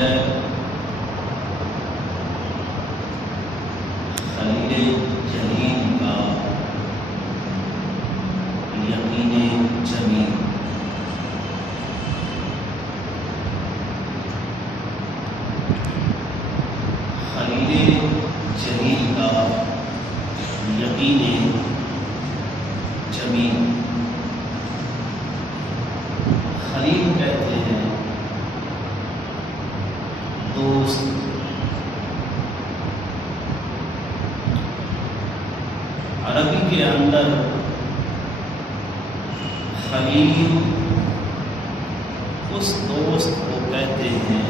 ہے خلیل جلیل کا یقین جمیل۔ خلیل جلیل کا یقین جمیل۔ خلیل کہتے ہیں دوست، عربی کے اندر خلیل اس دوست کو کہتے ہیں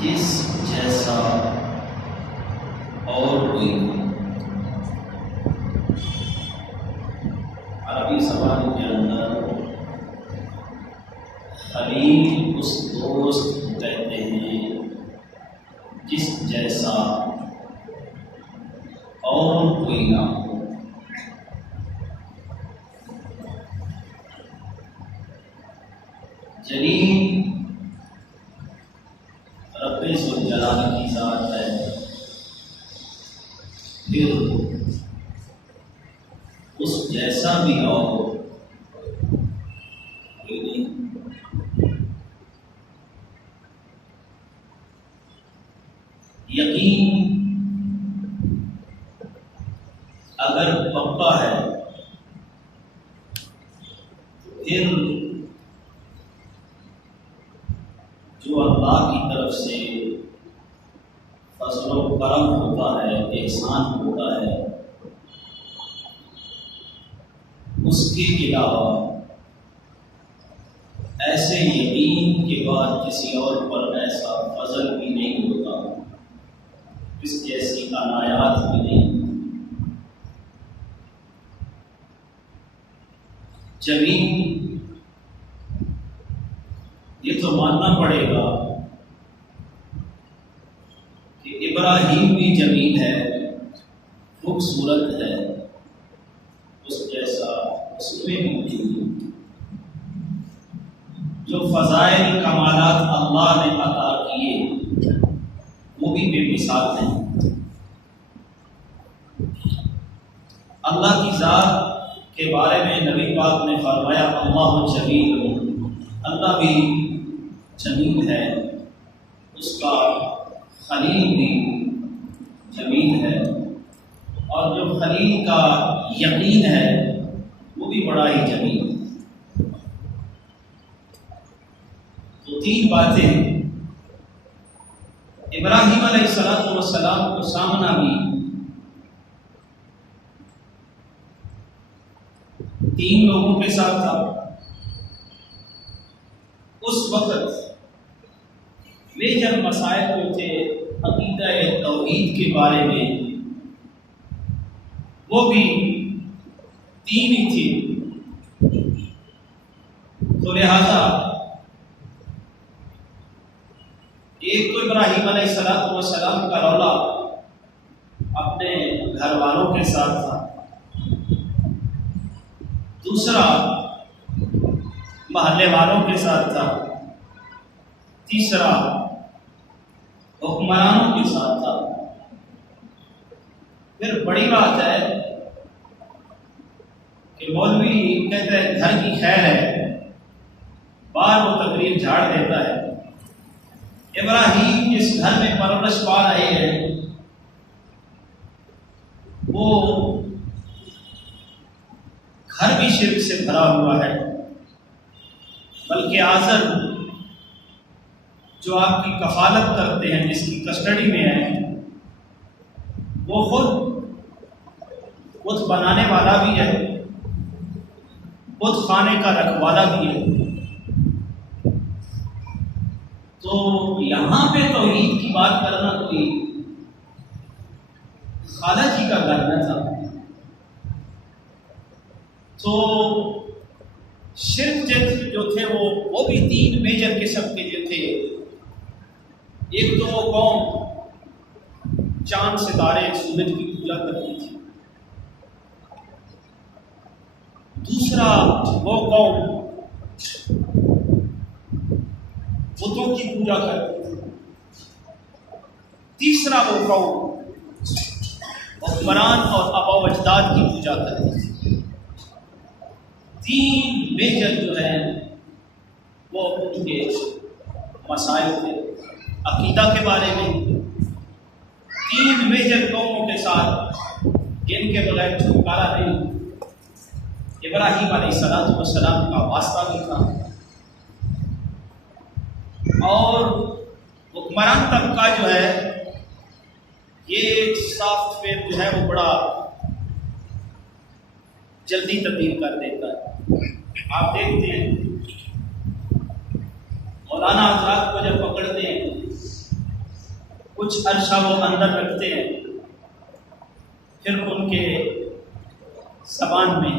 جس جیسا اور کوئی نہیں۔ عربی زبان کے اندر خلیل اس دوست کو کہتے ہیں جس جیسا اور کوئی نہ ہو۔ جلیل رب ذوالجلال کی ذات ہے، پھر اس جیسا بھی اور کوئی نہیں۔ یقین اگر پکا ہے تو پھر جو اللہ کی طرف سے فضل و کرم ہوتا ہے، احسان ہوتا ہے، اس کے علاوہ ایسے یقین کے بعد کسی اور پر ایسا فضل بھی نہیں ہوتا، اس جیسی عنایات بھی نہیں۔ جمیل یہ تو ماننا پڑے گا کہ ابراہیم بھی جمیل ہے، خوبصورت ہے، اس جیسا اس میں بھی نہیں۔ جو فضائل کمالات اللہ نے عطا کیے وہ بھی بے مثال ہیں۔ اللہ کی ذات کے بارے میں نبی پاک نے فرمایا اللہ جمیل، اللہ بھی جمیل ہے، اس کا خلیل بھی جمیل ہے، اور جو خلیل کا یقین ہے وہ بھی بڑا ہی جمیل ہے۔ تو تین باتیں ابراہیم علیہ السلام کو سامنا بھی تین لوگوں کے ساتھ تھا۔ اس وقت میجر مسائل جو تھے عقیدہ توحید کے بارے میں وہ بھی تین ہی تھی، تو لہذا ایک تو ابراہیم علیہ السلام کا رولا اپنے گھر والوں کے ساتھ تھا، دوسرا محلے والوں کے ساتھ تھا، تیسرا حکمرانوں کے ساتھ تھا۔ پھر بڑی بات ہے کہ مولوی کہتے ہیں گھر کی خیر ہے، بار وہ تقریر جھاڑ دیتا ہے۔ ابراہیم جس گھر میں پرورش پا رہے ہیں وہ گھر بھی شرک سے بھرا ہوا ہے، بلکہ آزر جو آپ کی کفالت کرتے ہیں، جس کی کسٹڈی میں ہے، وہ خود بنانے والا بھی ہے، خود خانے کا رکھوالا بھی ہے۔ تو یہاں پہ توحید کی بات کرنا کوئی خالہ جی کا گھر نہ تھا۔ تو شرک جو تھے وہ بھی تین میجر قسم کے جو تھے۔ ایک تو وہ قوم چاند ستارے سورج کی پوجا کرتی تھی، دوسرا وہ قوم بتوں کی پوجا کرتے تھے۔ تیسرا وہ قوم حکمران اور آبا و اجداد کی پوجا کرتے تھے۔ تین میجر جو ہیں وہ ان کے مسائل تھے عقیدہ کے بارے میں۔ تین میجر قوموں کے ساتھ جن کے بغیر چھٹکارا نہیں۔ ابراہیم علیہ السلام کا واسطہ بھی تھا، اور حکمران طبقہ جو ہے یہ سافٹ ویئر جو ہے وہ بڑا جلدی تبدیل کر دیتا ہے۔ آپ دیکھتے ہیں مولانا حضرات کو جب پکڑتے ہیں کچھ عرصہ وہ اندر رکھتے ہیں، پھر ان کے زبان میں،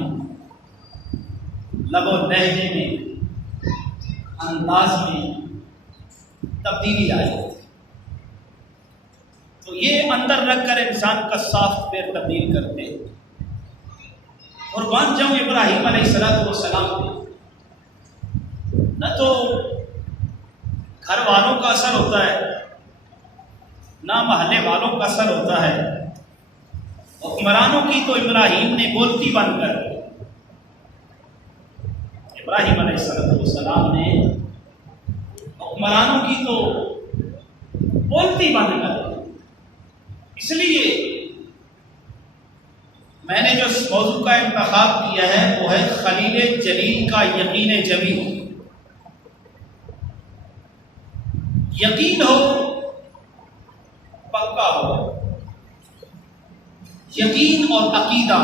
لب و لہجے میں، انداز میں تبدیلی آ جاتی ہے۔ تو یہ اندر رکھ کر انسان کا سافٹ ویئر تبدیل کرتے ہیں۔ قربان جاؤں ابراہیم علیہ السلام نے نہ تو گھر والوں کا اثر ہوتا ہے، نہ محلے والوں کا اثر ہوتا ہے۔ حکمرانوں کی تو ابراہیم نے بولتی بند کر دی۔ ابراہیم علیہ السلام نے حکمرانوں کی تو بولتی بند کر دی۔ اس لیے میں نے جو موضوع کا انتخاب کیا ہے وہ ہے خلیل جلیل کا یقین جمیل۔ یقین ہو، پکا ہو، یقین اور عقیدہ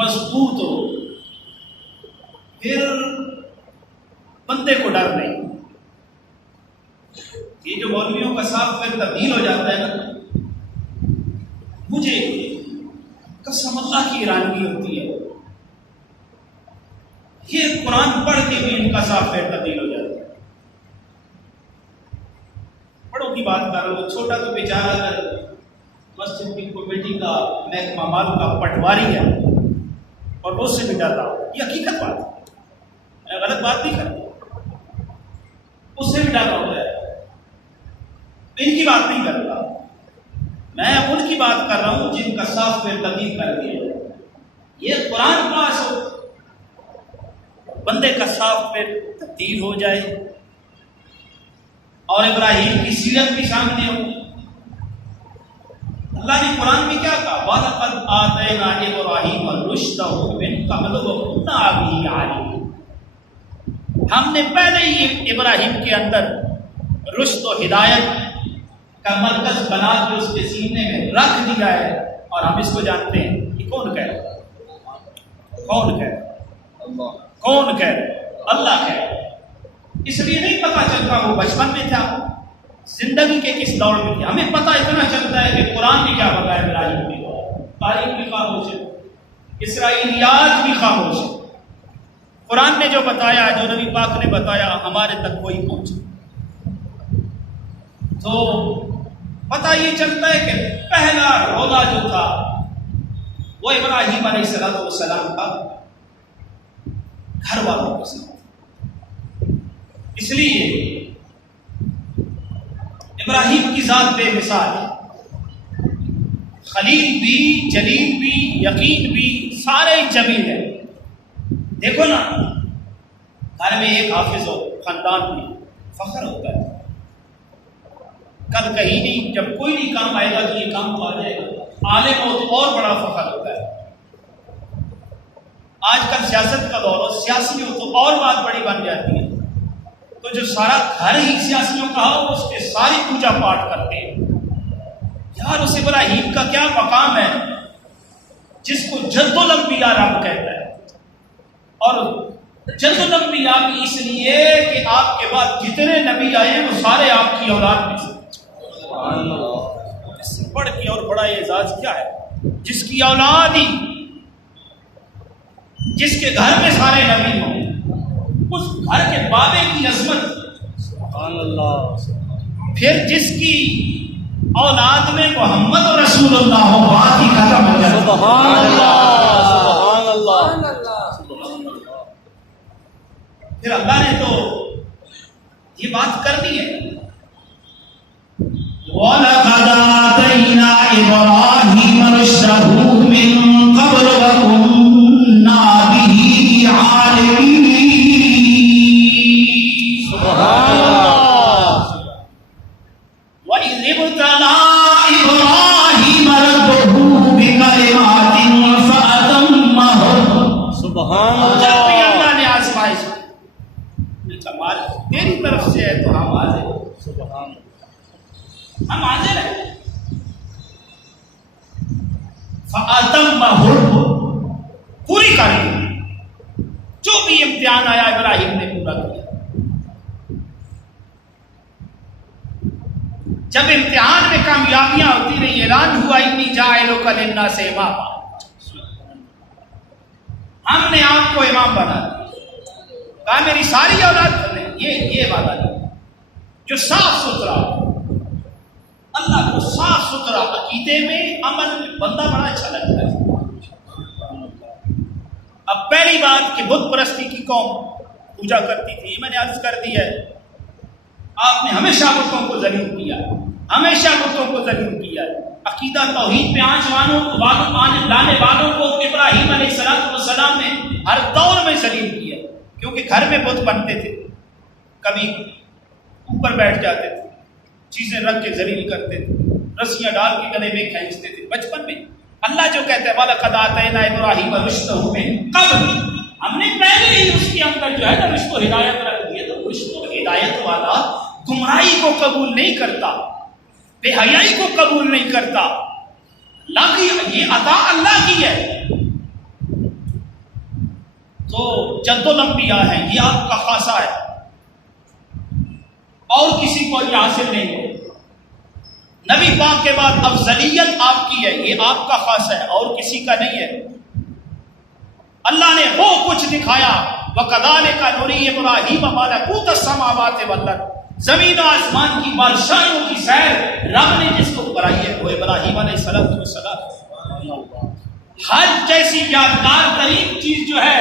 مضبوط ہو، پھر بندے کو ڈر نہیں۔ یہ جو مولویوں کا ساتھ پھر تبدیل ہو جاتا ہے نا، مجھے قسم اللہ کی حیرانگی ہوتی ہے۔ یہ قرآن پڑھ کے بھی ان کا ساتھ پھر تبدیل ہو جاتا ہے۔ بڑوں کی بات کر رہا ہوں، چھوٹا تو بیچارہ اگر مسجد کی کمیٹی کا محکمہ مال کا پٹواری ہے اور اس سے بھی ڈر رہا ہوں، یہ حقیقت بات ہے، میں غلط بات نہیں کرتا، اس سے بھی ڈر رہا ہوتا ہے۔ ان کی بات نہیں کرتا، میں ان کی بات کر رہا ہوں جن کا سافٹ ویئر تبدیل کر دیا۔ یہ قرآن پاس ہو، بندے کا سافٹ ویئر تبدیل ہو جائے، اور ابراہیم کی سیرت بھی سامنے ہو۔ اللہ نے قرآن میں کیا کہا؟ وَلَقَدْ آتَيْنَا إِبْرَاهِيمَ رُشْدَهُ مِنْ قَبْلُ وَكُنَّا بِهِ عَالِمِينَ۔ ہم نے پہلے ہی ابراہیم کے اندر رشد و ہدایت کا مرکز بنا کے اس کے سینے میں رکھ دیا ہے، اور ہم اس کو جانتے ہیں۔ یہ کون کہہ رہا ہے؟ کون کہہ رہا ہے؟ کون کہہ رہا ہے؟ اللہ کہہ رہا ہے۔ اس لیے نہیں پتا چلتا وہ بچپن میں تھا، زندگی کے کس دور میں تھا۔ ہمیں پتا اتنا چلتا ہے کہ قرآن نے کیا بتایا ابراہیم کے بارے میں۔ تاریخ بھی خاموش ہے، اسرائیلیات بھی خاموش ہے۔ قرآن نے جو بتایا، جو نبی پاک نے بتایا، ہمارے تک کوئی پہنچا۔ تو پتہ یہ چلتا ہے کہ پہلا رولا جو تھا وہ ابراہیم علیہ السلام کا گھر والوں کے ساتھ۔ اس لیے ابراہیم کی ذات بے مثال ہے، خلیل بھی، جلیل بھی، یقین بھی، سارے جمیل ہیں۔ دیکھو نا، گھر میں ایک حافظ ہو، خاندان میں فخر ہوتا ہے۔ کل کہیں نہیں، جب کوئی نہیں کام آئے گا تو یہ کام تو آ جائے گا۔ عالم ہو تو اور بڑا فخر ہوتا ہے۔ آج کل سیاست کا دور ہو، سیاسی ہو تو اور بات بڑی بن جاتی ہے۔ تو جو سارا گھر ہی سیاسیوں کا ہو، اس کے ساری پوجا پاٹ کرتے ہیں۔ یار اس ابراہیم کا کیا مقام ہے جس کو جد الانبیاء رب کہتا ہے، اور جد الانبیاء بھی اس لیے کہ آپ کے بعد جتنے نبی آئے ہیں وہ سارے آپ کی اولاد میں سے۔ اس سے بڑھ کے اور بڑا اعزاز کیا ہے؟ جس کی اولاد ہی، جس کے گھر میں سارے نبی ہوں، اس گھر کے بابے کی عظمت، پھر جس کی اولاد میں محمد رسول اللہ ہو، بات ہی ختم ہو جائے۔ سبحان اللہ، سبحان اللہ۔ پھر اللہ نے تو یہ بات کرنی ہے. وَلَقَدْ آتَيْنَا إِبْرَاهِيمَ رُشْدَهُ مِن قَبْلُ وَكُنَّا بِهِ عَالِمِينَ. سبحان اللہ. وَإِذِ ابْتَلَىٰ إِبْرَاهِيمَ رَبُّهُ بِكَلِمَاتٍ فَأَتَمَّهُنَّ. سبحان جب بھی اللہ. اللہ نے آزمائش کمال تیری طرف سے ہے تو ہم حاضر ہیں. سبحان اللہ. ہم حاضر ہیں. فَأَتَمَّهُنَّ. پوری کر لی. جو بھی امتحان آیا ابراہیم نے پورا کیا. جب امتحان میں کامیابیاں ہوتی رہی اعلان ہوا انی جاعلک للناس اماما. ہم نے آپ کو امام بنا دیا. کہا میری ساری اولاد بنے. یہ وعدہ نہیں جو صاف ستھرا اللہ کو صاف ستھرا عقیدے میں عمل میں بندہ بڑا اچھا لگتا ہے. اب پہلی بات کہ بت پرستی کی قوم پوجا کرتی تھی. میں نے عرض کر دی ہے آپ نے ہمیشہ بتوں کو ذلیل کیا, ہمیشہ بتوں کو ذلیل کیا. عقیدہ توحید پہ آنے والوں کو ابراہیم علیہ السلام نے ہر دور میں ذلیل کیا, کیونکہ گھر میں بت بنتے تھے, کبھی اوپر بیٹھ جاتے تھے, چیزیں رکھ کے ذلیل کرتے تھے, رسیاں ڈال کے گلے میں کھینچتے تھے. بچپن میں اللہ جو کہتے ہیں وَلَقَدْ آتَيْنَا إِبْرَاهِيمَ رُشْدَهُ مِن قَبْلُ, ہم نے پہلے ہی اس کے اندر جو ہے نا رشد و ہدایت رکھ دی ہے. تو رشد و ہدایت والا گمراہی کو قبول نہیں کرتا, بے حیائی کو قبول نہیں کرتا. اللہ کی یہ عطا اللہ کی ہے. تو جد الانبیاء ہے, یہ آپ کا خاصہ ہے, اور کسی کو یہ حاصل نہیں ہو. نبی پاک کے بعد افضلیت آپ کی ہے, یہ آپ کا خاصہ ہے اور کسی کا نہیں ہے. اللہ نے وہ کچھ دکھایا وَكَذَلِكَ نُرِي إِبْرَاهِيمَ مَلَكُوتَ السَّمَاوَاتِ وَالْأَرْضِ, زمین و آسمان کی بادشاہیوں کی سیر رب نے جس کو کرائی ہے وہ ابراہیم علیہ السلام. حج جیسی یادگار ترین چیز جو ہے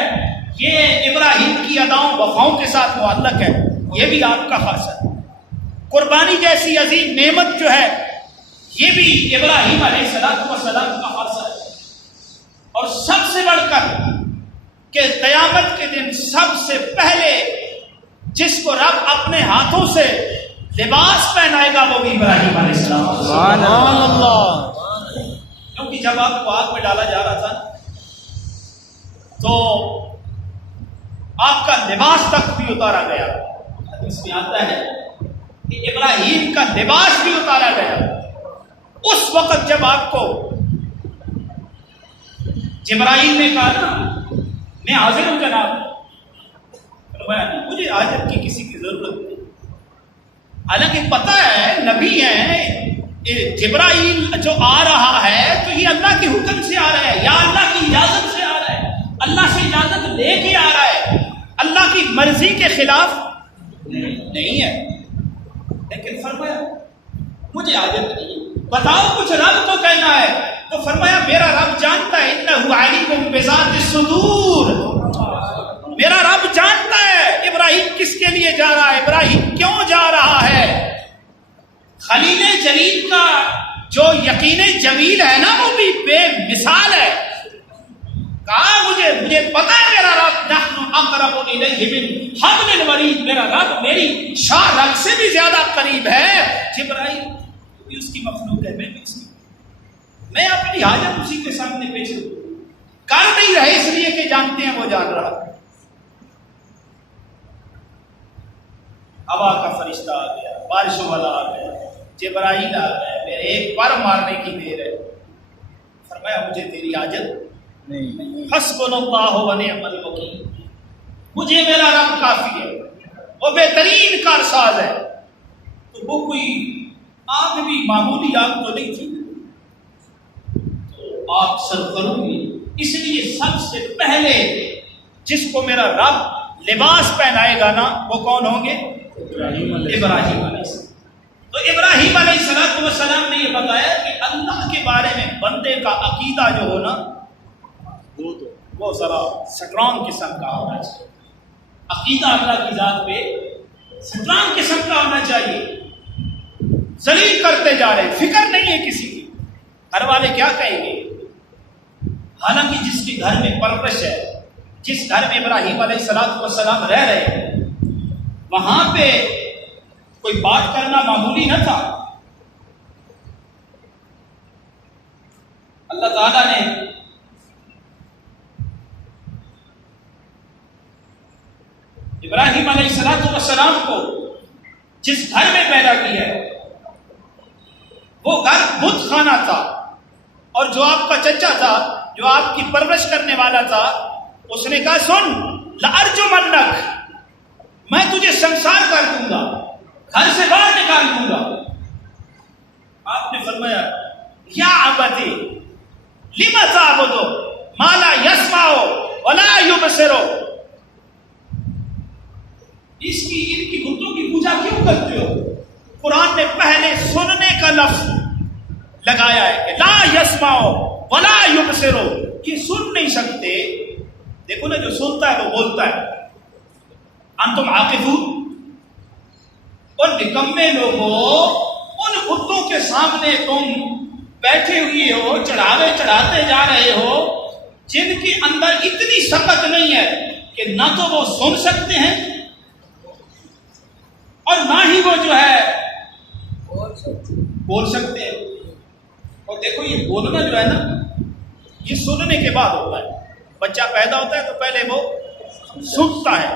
یہ ابراہیم کی اداؤں وفاؤں کے ساتھ معلق ہے, یہ بھی آپ کا خاصہ ہے. قربانی جیسی عظیم نعمت جو ہے یہ بھی ابراہیم علیہ السلام کا خاصہ ہے. اور سب سے بڑھ کر کہ قیامت کے دن سب سے پہلے جس کو رب اپنے ہاتھوں سے لباس پہنائے گا وہ بھی ابراہیم علیہ السلام. سبحان اللہ. کیونکہ جب آپ کو آگ میں ڈالا جا رہا تھا تو آپ کا لباس تک بھی اتارا گیا. حدیث میں آتا ہے کہ ابراہیم کا لباس بھی اتارا گیا. اس وقت جب آپ کو جبرائیل نے کہا نا میں حاضر ہوں جناب, مجھے حاجت کی کسی کی ضرورت نہیں. حالانکہ پتہ ہے نبی ہیں, جبرائیل جو آ رہا ہے تو یہ اللہ کے حکم سے آ رہا ہے یا اللہ کی اجازت سے آ رہا ہے, اللہ سے اجازت لے کے آ رہا ہے, اللہ کی مرضی کے خلاف نہیں ہے. لیکن فرمایا مجھے حاجت نہیں, بتاؤ کچھ رب کو کہنا ہے. تو فرمایا میرا رب جانتا ہے انہ علیم بذات الصدور, میرا رب جانتا ہے ابراہیم کس کے لیے جا رہا ہے, ابراہیم کیوں جا رہا ہے. خلیل جلیل کا جو یقین جمیل ہے نا وہ بھی بے مثال ہے. کہا مجھے پتا ہے میرا رب نحن اقرب الیہ من حبل الورید, میرا رب میری شاہ رگ سے بھی زیادہ قریب ہے. جبرائیل بھی اس کی مخلوق ہے, میں بھی اس کی, میں اپنی حاجت اسی کے سامنے پیش کر نہیں رہے اس لیے کہ جانتے ہیں وہ جان رہا. ہوا کا فرشتہ آ گیا, بارشوں والا آ گیا, جبرائیل آ گیا, میرے ایک پر مارنے کی دیر ہے. فرمایا مجھے تیری حاجت نہیں, حسبنا اللہ و نعم الوکیل, مجھے میرا رب کافی ہے, وہ بہترین کارساز ہے. تو وہ کوئی آگ بھی معمولی آگ تو نہیں تھی, آپ سرخرو ہوئی. اس لیے سب سے پہلے جس کو میرا رب لباس پہنائے گا نا وہ کون ہوں گے؟ ابراہیم علیہ السلام. تو ابراہیم علیہ السلام نے یہ بتایا کہ اللہ کے بارے میں بندے کا عقیدہ جو ہو نا وہ ذرا سٹرانگ قسم کا ہونا چاہیے. عقیدہ اللہ کی ذات پہ اسٹرانگ قسم کا ہونا چاہیے. ذلیل کرتے جا رہے, فکر نہیں ہے کسی کی, گھر والے کیا کہیں گے. حالانکہ جس کے گھر میں پرورش ہے, جس گھر میں ابراہیم علیہ السلام رہ رہے ہیں, وہاں پہ کوئی بات کرنا معمولی نہ تھا. اللہ تعالیٰ نے ابراہیم علیہ السلام کو جس گھر میں پیدا کیا ہے وہ گھر بت خانہ تھا, اور جو آپ کا چچا تھا, جو آپ کی پرورش کرنے والا تھا, اس نے کہا سن لأرجمنک, میں تجھے سنسار کر دوں گا, گھر سے باہر نکال دوں گا. آپ نے فرمایا یا ابتی لم تعبد ما لا يسمع ولا يبصر, ان کی بتوں کی پوجا کیوں کرتے ہو؟ قرآن نے پہلے سننے کا لفظ لگایا ہے کہ لا يسمع ولا يبصر, یہ سن نہیں سکتے. دیکھو نا, جو سنتا ہے وہ بولتا ہے. انتم عاقفون, اور نکمے لوگوں, ان بتوں کے سامنے تم بیٹھے ہوئے ہو, چڑھاتے جا رہے ہو, جن کے اندر اتنی سکت نہیں ہے کہ نہ تو وہ سن سکتے ہیں اور نہ ہی وہ جو ہے بول سکتے ہیں. اور دیکھو یہ بولنا جو ہے نا, یہ سننے کے بعد ہوتا ہے. بچہ پیدا ہوتا ہے تو پہلے وہ سنتا ہے,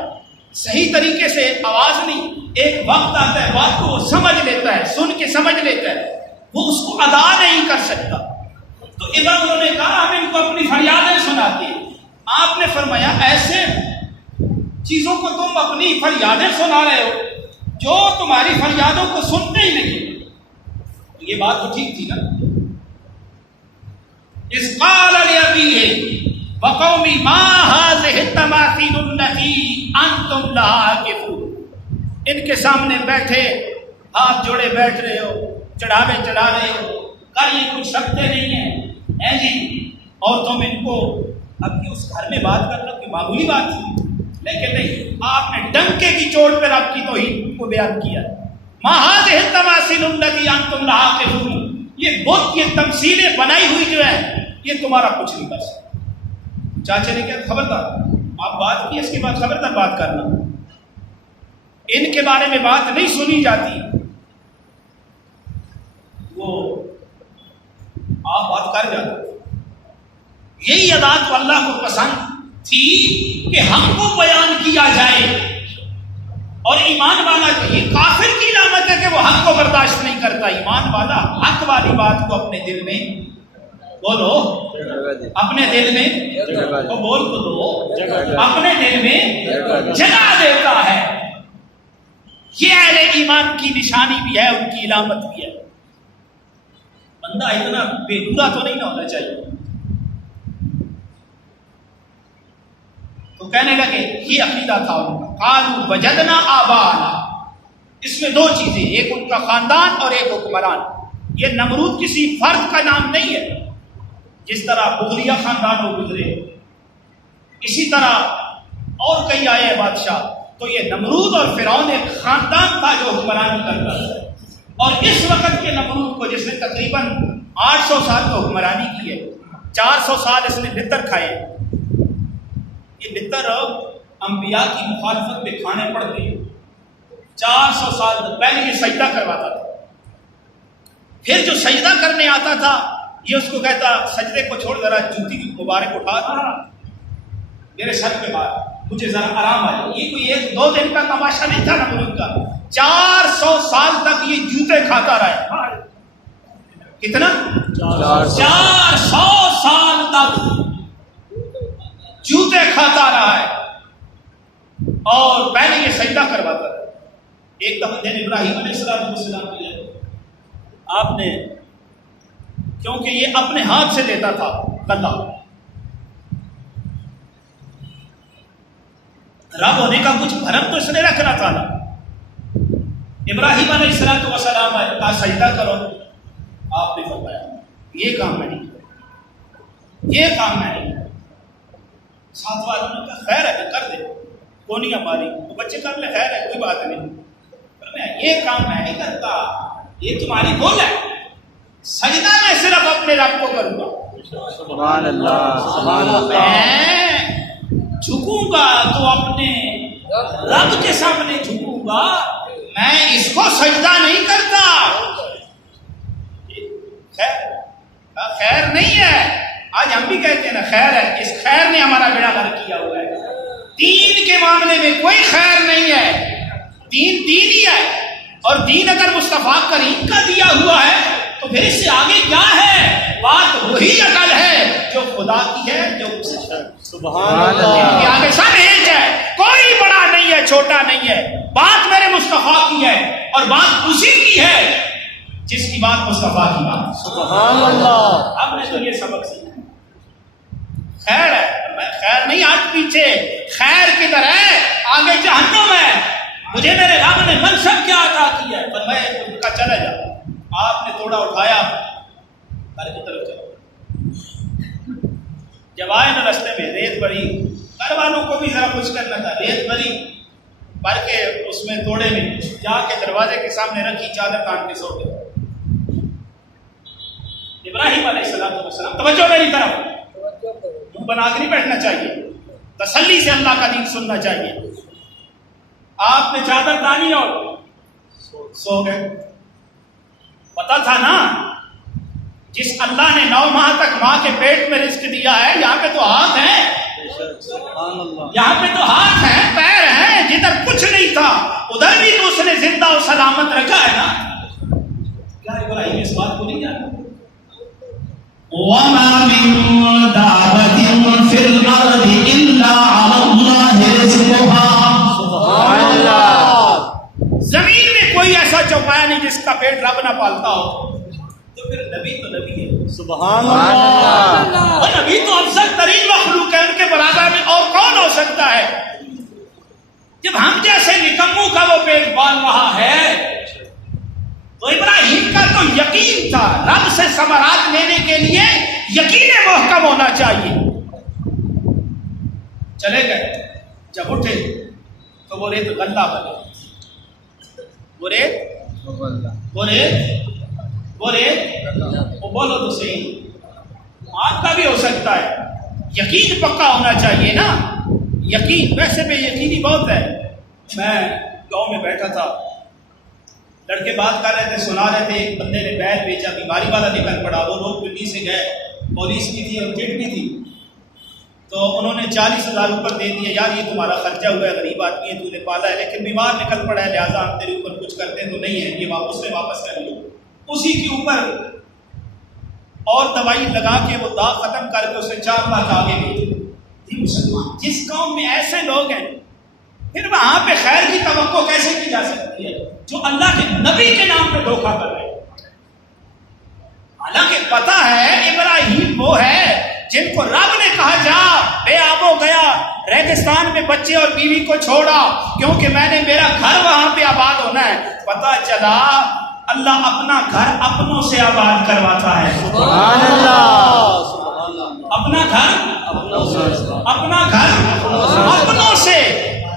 صحیح طریقے سے آواز نہیں, ایک وقت آتا ہے بات کو وہ سمجھ لیتا ہے, سن کے سمجھ لیتا ہے, وہ اس کو ادا نہیں کر سکتا. تو انہوں نے کہا ہم ان کو اپنی فریادیں سناتے ہیں. آپ نے فرمایا ایسے چیزوں کو تم اپنی فریادیں سنا رہے ہو جو تمہاری فریادوں کو سنتے ہی نہیں. یہ بات تو ٹھیک تھی نا. اذ قال لأبيه وقومه ما هذه التماثيل التي انتم لها عاكفون, ان کے سامنے بیٹھے ہاتھ جوڑے بیٹھ رہے ہو, چڑھا رہے ہو, کر یہ کچھ سکتے نہیں ہیں اے جی, اور تم ان کو اب اس گھر میں بات کرنا کوئی معمولی بات تھی. لیکن نہیں, آپ نے ڈنکے کی چوٹ پر آپ کی توہین کو بیان کیا. ما هذه التماثيل التي انتم لها عاكفون, یہ بت, یہ تمثیلیں بنائی ہوئی جو ہے یہ تمہارا کچھ نہیں کر سکتا. چاچا نے کیا, خبردار آپ بات کی, اس کے بعد خبردار بات کرنا, ان کے بارے میں بات نہیں سنی جاتی, وہ آپ بات کر جاتے. یہی ادا تو اللہ کو پسند تھی کہ ہم کو بیان کیا جائے. اور ایمان والا, یہ کافر کی علامت ہے کہ وہ حق کو برداشت نہیں کرتا. ایمان والا حق والی بات کو اپنے دل میں بولو, اپنے دل میں بول کو دو, اپنے دل میں جگہ دیتا ہے. یہ اہل ایمان کی نشانی بھی ہے, ان کی علامت بھی ہے. بندہ اتنا بے دورا تو نہیں نہ ہونا چاہیے. تو کہنے لگے, یہ عقیدہ تھا ان کا, قالوا وجدنا آباءنا. اس میں دو چیزیں, ایک ان کا خاندان اور ایک حکمران. یہ نمرود کسی فرد کا نام نہیں ہے, جس طرح بغلیہ خاندان ہو گزرے اسی طرح اور کئی آئے ہیں بادشاہ. تو یہ نمرود اور فرعون ایک خاندان تھا جو حکمرانی کرتا تھا. اور اس وقت کے نمرود کو, جس نے تقریباً 800 سال کو حکمرانی کی ہے, 400 سال اس نے لتر کھائے. یہ لتر انبیاء کی مخالفت پہ کھانے پڑتے ہیں. 400 سال پہلے یہ سجدہ کرواتا تھا, پھر جو سجدہ کرنے آتا تھا یہ اس کو کہتا سجدے کو چھوڑ, ذرا جوتی کی مبارک اٹھا تھا میرے سر پہ مار, مجھے ذرا آرام آئے. یہ کوئی 1-2 دن کا تماشا نہیں تھا نمرود کا. 400 سال تک یہ جوتے کھاتا رہا. کتنا؟ 400 سال تک جوتے کھاتا رہا ہے, اور پہلے یہ سجدہ کرواتا تھا. ایک دفعہ دن ابراہیم علیہ السلام کے لیے آپ نے, کیونکہ یہ اپنے ہاتھ سے دیتا تھا کلا, رب ہونے کا کچھ بھرم تو اس نے رکھنا تھا نا. ابراہیم علیہ السلام کا سجدہ کرو, آپ نے فرمایا یہ کام میں نہیں کروں, یہ کام میں نہیں کروں. ساتھ والوں نے کہا خیر ہے کر دے, کونی ہماری, وہ بچے کر لے, خیر ہے کوئی بات نہیں. یہ کام میں نہیں کرتا، یہ تمہاری بھول ہے، سجدہ میں صرف اپنے رب کو کروں گا، سبحان اللہ سبحان اللہ. میں جھکوں گا تو اپنے رب کے سامنے جھکوں گا، میں اس کو سجدہ نہیں کرتا. خیر نہیں ہے، آج ہم بھی کہتے ہیں نا خیر ہے، اس خیر نے ہمارا بیڑا غرق کیا ہوا ہے. دین کے معاملے میں کوئی خیر نہیں ہے، دین دین ہی ہے، اور دین اگر مصطفیٰ کریم کا دیا ہوا ہے تو پھر اس سے آگے کیا ہے؟ بات وہی عقل ہے جو خدا کی ہے، جو سبحان اللہ. کے آگے سب ایک ہے، کوئی بڑا نہیں ہے چھوٹا نہیں ہے. بات میرے مصطفیٰ کی ہے اور بات اسی کی ہے جس کی بات مصطفیٰ کی بات. سبحان اللہ. اب نے تو یہ سبق سیکھا. خیر ہے، میں خیر نہیں آج پیچھے، خیر کدھر ہے؟ آگے جہنم ہے. مجھے میرے رب نے منصب کیا عطا کیا ہے؟ پر میں ان کا چلا جا. آپ نے توڑا اٹھایا گھر کی طرف چلا. جب آئے نا رستے میں ریت بڑی، گھر والوں کو بھی ذرا کچھ کرنا تھا. ریت بڑی بھر کے اس میں توڑے میں جا کے دروازے کے سامنے رکھی، چادر تان کے سو گئے. ابراہیم علیہ السلام توجہ میری طرف، منہ بنا کے نہیں بیٹھنا چاہیے، تسلی سے اللہ کا دین سننا چاہیے. آپ نے چادر تانی اور سو گئے. پتا تھا نا جس اللہ نے 9 ماہ تک ماں کے پیٹ میں رزق دیا ہے، یہاں پہ تو ہاتھ ہیں، سبحان اللہ. یہاں پہ تو ہاتھ ہیں پیر ہیں، جدھر کچھ نہیں تھا ادھر بھی تو اس نے زندہ و سلامت رکھا ہے نا. کیا ابراہیم اس بات کو نہیں جانا؟ وما من دابة في الأرض إلا على الله رزقها. سبحان اللہ. زمین میں کوئی ایسا چوپایا نہیں جس کا پیٹ رب نہ پالتا ہو. تو پھر نبی تو نبی ہے، سبحان اللہ. اور نبی تو افضل ترین مخلوق ہے، ان کے برابر میں اور کون ہو سکتا ہے؟ جب ہم جیسے نکموں کا وہ پیٹ پال رہا ہے تو ابراہیم کا تو یقین تھا، رب سے ثمرات لینے کے لیے یقین محکم ہونا چاہیے. چلے گئے، جب اٹھے تو وہ ریت غلہ بنے. وہ بولو تو صحیح، آج کا بھی ہو سکتا ہے. یقین پکا ہونا چاہیے نا. یقین ویسے بھی یقینی بہت ہے. میں گاؤں میں بیٹھا تھا، لڑکے بات کر رہے تھے، سنا رہے تھے. ایک بندے نے بیل بیچا، بیماری والا نکل پڑا. وہ لوگ پنڈی سے گئے، پولیس کی تھی اور جیٹ بھی تھی، تو انہوں نے 40,000 اوپر دے دیے. یار یہ تمہارا خرچہ ہوا ہے، غریب آدمی ہے، تو نے پالا ہے، لیکن بیمار نکل پڑا ہے، لہٰذا ہم تیرے اوپر کچھ کرتے تو نہیں ہے، یہ واپس کر لو. اسی کے اوپر اور دوائی لگا کے وہ داغ ختم کر کے اسے 4 لاکھ آگے بھیجے. مسلمان جس قوم میں ایسے لوگ ہیں، پھر وہاں پہ خیر کی توقع کیسے کی جا سکتی ہے جو اللہ کے نبی کے نام پہ دھوکہ کر رہے ہیں؟ حالانکہ پتا ہے ابراہیم وہ ہے جن کو رب نے کہا جا بے آب و گیا ریگستان میں بچے اور بیوی کو چھوڑا، کیونکہ میں نے میرا گھر وہاں پہ آباد ہونا ہے. پتا چلا اللہ اپنا گھر اپنوں سے آباد کرواتا ہے. سبحان اللہ. اپنا گھر اپنوں سے.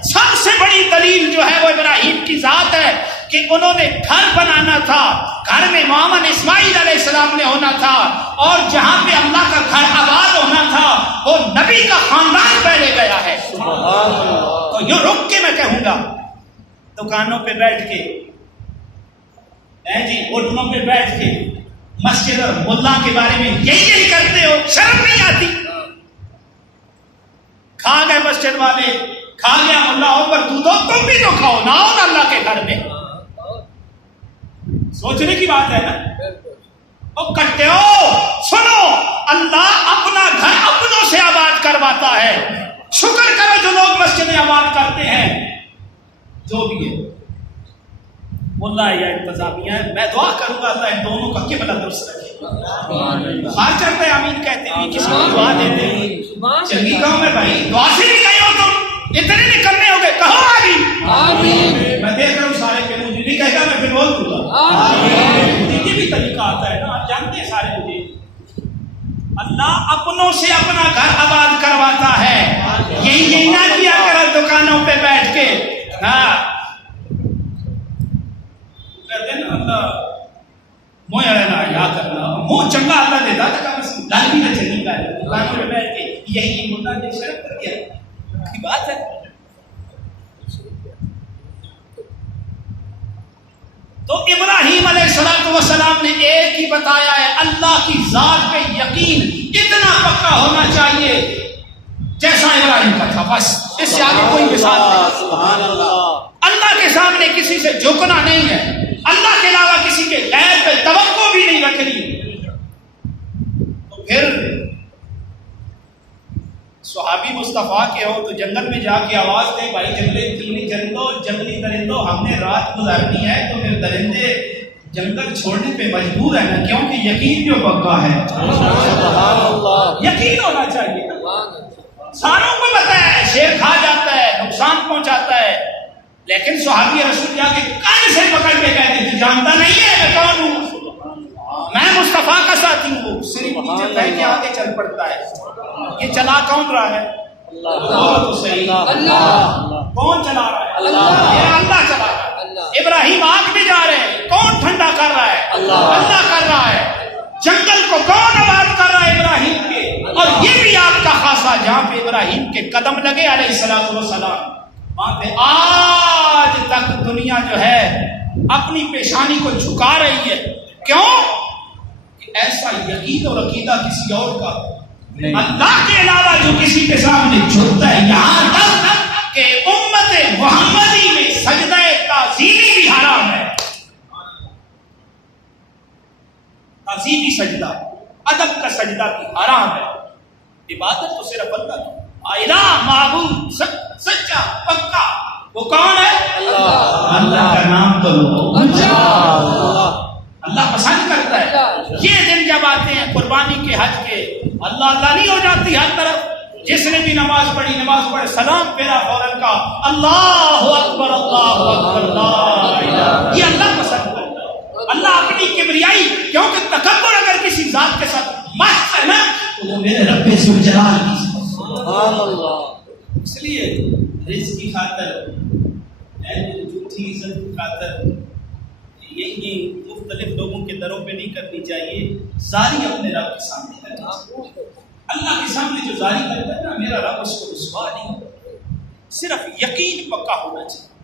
سب سے بڑی دلیل جو ہے وہ ابراہیم کی ذات ہے کہ انہوں نے گھر بنانا تھا، گھر میں محمد اسماعیل علیہ السلام نے ہونا تھا، اور جہاں پہ اللہ کا گھر آباد ہونا تھا وہ نبی کا خاندان پہلے گیا ہے. تو یوں رک کے میں کہوں گا، دکانوں پہ بیٹھ کے جی ہوٹلوں پہ بیٹھ کے مسجد اور ملا کے بارے میں یہی کرتے ہو، شرم نہیں آتی؟ کھا گئے مسجد والے، کھا گیا ملا پر تم بھی تو کھاؤ نہ ہو نا اللہ کے گھر میں. سوچنے کی بات ہے نا. او کٹے ہو سنو، اللہ اپنا گھر اپنوں سے آباد کرواتا ہے. شکر کرو جو لوگ مسجدیں آباد کرتے ہیں، جو بھی ہے ملا یا انتظامیہ ہے. میں دعا کروں گا اللہ ان دونوں کا قبلہ درست رکھے. بات چلتے ہیں آمین کہتے ہیں، کسی کو دعا دیتے ہیں. چنگی گاؤں میں بھائی دعا سے بھی کہیں ہو تم اتنے نکلنے ہو گئے، کہو آمین. میں دیکھ رہا ہوں سارے کے مجھے نہیں کہے گا، میں پھر بول دوں گا. مجھے یہ بھی طریقہ آتا ہے نا، آپ جانتے ہیں سارے مجھے. اللہ اپنوں سے اپنا گھر آباد کرواتا ہے. یہی نہ کیا کرو دکانوں پہ بیٹھ کے. ہاں منہ اڑنا یا کرنا منہ چنگا اللہ دیتا تھا کم سے لال بھی نہ چلی گا دکانوں میں بیٹھ کے یہی ہوتا ہے شرک کر دیا کی بات ہے. تو ابراہیم علیہ السلام نے ایک ہی بتایا ہے اللہ کی ذات پہ یقین اتنا پکا ہونا چاہیے جیسا ابراہیم کا تھا، بس اس سے آگے کوئی مثال نہیں. سبحان اللہ. اللہ کے سامنے کسی سے جھکنا نہیں ہے، اللہ کے علاوہ کسی کے غیر پہ توقع بھی نہیں رکھنی. تو پھر صحابی مصطفیٰ کے ہو تو جنگل میں جا کے آواز دے بھائی جنگلی درندوں ہم نے رات گزارنی ہے، تو پھر درندے جنگل چھوڑنے پہ مجبور ہے نا، کیونکہ یقین جو پکا ہے. سبحان اللہ. یقین ہونا چاہیے. ساروں کو پتا ہے شیر کھا جاتا ہے، نقصان پہنچاتا ہے، لیکن صحابی رسول جا کے کان سے پکڑ کے کہتے تھے جانتا نہیں ہے میں کون ہوں، میں مصطفیٰ کا ساتھی ہوں. صرف نیچے بہ کے آگے چل پڑتا ہے. یہ چلا کون رہا ہے؟ اللہ. تو صحیح اللہ. کون چلا رہا ہے؟ اللہ. یہ اللہ چلا رہا ہے. ابراہیم آگ میں جا رہے ہیں، کون ٹھنڈا کر رہا ہے؟ اللہ کر رہا ہے. جنگل کو کون آباد کر رہا ہے؟ ابراہیم کے. اور یہ بھی آپ کا خاصا جہاں پہ ابراہیم کے قدم لگے علیہ الصلوۃ والسلام، وہاں پہ آج تک دنیا جو ہے اپنی پیشانی کو جھکا رہی ہے. کیوں؟ کہ ایسا یقین اور عقیدہ کسی اور کا اللہ کے علاوہ جو کسی کے سامنے جھکتا ہے، یہاں تک کہ امت محمدی میں سجدہ تعظیمی بھی حرام ہے. تعظیمی سجدہ، ادب کا سجدہ بھی حرام ہے. عبادت تو صرف اللہ کی، الہ معبود سچا پکا وہ کون ہے؟ اللہ کا نام تو لو. اللہ پسند کرتا ہے. یہ دن جب آتے ہیں قربانی کے حج کے، اللہ نہیں ہو جاتی ہر طرف. جس نے بھی نماز پڑھے سلام پھیرا فوراً کا اللہ اکبر اللہ اکبر لا الہ. یہ اللہ پسند کرتا ہے. اللہ اپنی کبریائی، کیونکہ تکبر اگر کسی ذات کے ساتھ محض ہے نا تو وہ میرے رب ذوالجلال کی. سبحان اللہ. اس لیے رزق کی خاطر جھوٹی عزت کی خاطر یہ مختلف لوگوں کے دروں پہ نہیں کرنی چاہیے. زاری اپنے رب کے سامنے کرنی چاہیے. اللہ کے سامنے جو زاری کرتا ہے نا، میرا رب اس کو رسوا نہیں. صرف یقین پکا ہونا چاہیے.